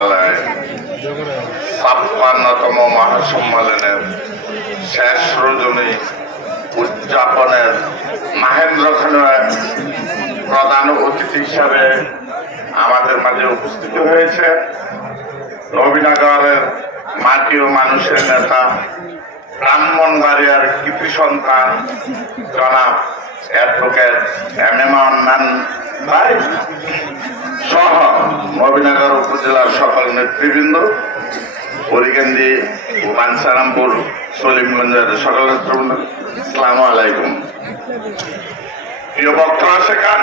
56তম মহাসম্মেলনের শেষ রজনী উদযাপনের মাহেন্দ্রখানে প্রধান অতিথি হিসাবে আমাদের মাঝে উপস্থিত হয়েছে নবীনগরের মাটি ও মানুষের নেতা, ব্রাহ্মণবাড়িয়ার কৃতি সন্তান জনাব অ্যাডভোকেট এম মান্নান ভাই সহ নবীনগর উপজেলার সকল নেতৃবৃন্দ, পরিকেন্দ্রী ও বাঞ্ছারামপুর সলিমগঞ্জের সকল নেতৃবৃন্দ, আসসালামু আলাইকুম। প্রিয় বক্তা সেখান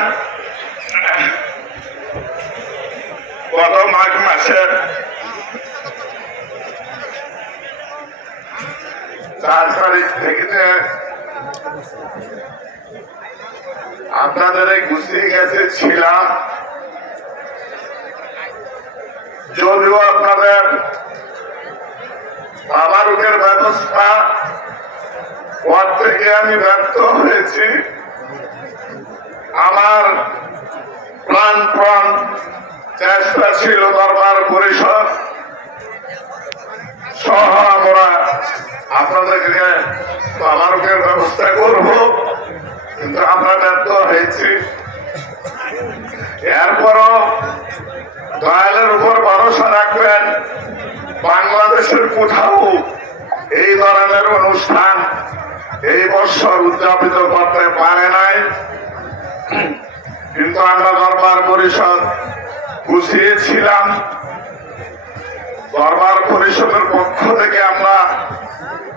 গত মাঘ মাসের 4 তারিখ থেকে আপনাদের গুছিয়ে গেছে ছিলাম, যদিও আপনাদের তাবারুকের ব্যবস্থা থেকে আমি ব্যর্থ হয়েছি। আমার প্রাণপণ চেষ্টা ছিল দরবার পরিষদ সহ আমরা আপনাদেরকে তাবারুকের ব্যবস্থা করব, কিন্তু আমরা ব্যর্থ হয়েছি। এরপরও দয়ালের উপর ভরসা রাখবেন, বাংলাদেশের কোথাও এই ধরনের অনুষ্ঠান এই বছর উদযাপিত করতে পারে নাই, কিন্তু আমরা দরবার পরিষদ গুছিয়েছিলাম। দরবার পরিষদের পক্ষ থেকে আমরা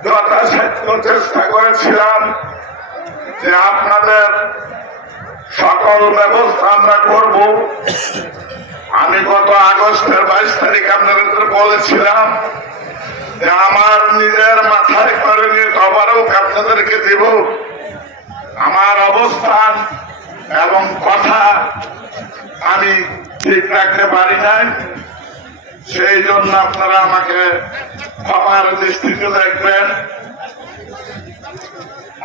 যথাসাধ্য চেষ্টা করেছিলাম যে আপনাদের সকল ব্যবস্থা আমরা করব। আমি গত আগস্টের 22 তারিখ আপনাদের বলেছিলাম যে আমার নিজের মাথায় করে নিয়ে খবরও আপনাদেরকে দেব। আমার অবস্থান এবং কথা আমি ঠিক রাখতে পারি নাই, সেই জন্য আপনারা আমাকে ক্ষমার দৃষ্টিতে দেখবেন।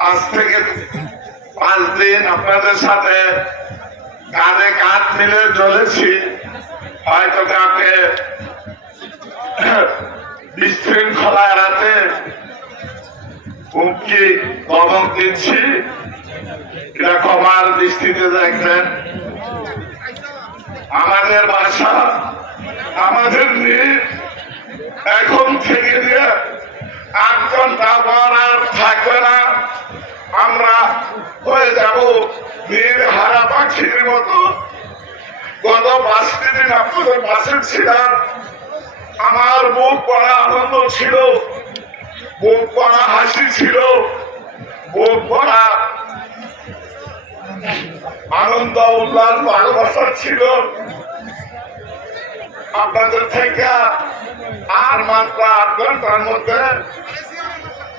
আজ থেকে 5 দিন আপনাদের সাথে কাঁধে কাঁধ মিলে চলেছি। হয়তো কাউকে বিশৃঙ্খলা এড়াতে হুমকি ধমক দিচ্ছি, এটা ক্ষমার দৃষ্টিতে দেখবেন। আমাদের বাসা আমাদের নিয়ে এখন থেকে দিয়ে 8 ঘন্টা পর আর থাকবে না। আমরা হয়ে যাব নীল হারা পাখির মতো। গত 5 দিন আপনাদের পাশে ছিলাম, আমার বুক পড়া আনন্দ ছিল, বুক পড়া হাসি ছিল, বুক পড়া আনন্দ উল্লাস ভালোবাসা ছিল। আপনাদের থেকে আর মাত্র 8 ঘন্টার মধ্যে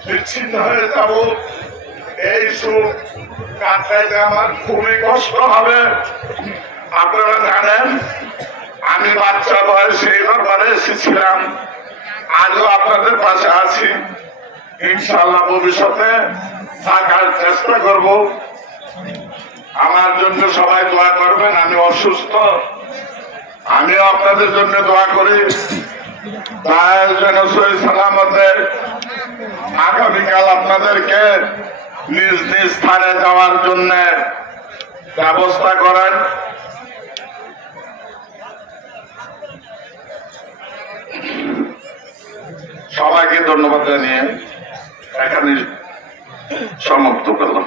বিচ্ছিন্ন হয়ে যাব। এই সুখ কাটাইতে আমার খুবই কষ্ট হবে। আপনারা জানেন আমি বাচ্চা বয়সে এই দরবারে এসেছিলাম, আজও আপনাদের পাশে আছি। ইনশাআল্লাহ ভবিষ্যতে থাকার চেষ্টা করব। আমার জন্য সবাই দোয়া করবেন। আমি অসুস্থ, আমিও আপনাদের জন্য দোয়া করি। তাই যেন সহি সালামতে আগামীকাল আপনাদেরকে নিজ নিজ স্থানে যাওয়ার জন্য ব্যবস্থা করেন। সবাইকে ধন্যবাদ জানিয়ে এখানে সমাপ্ত করলাম।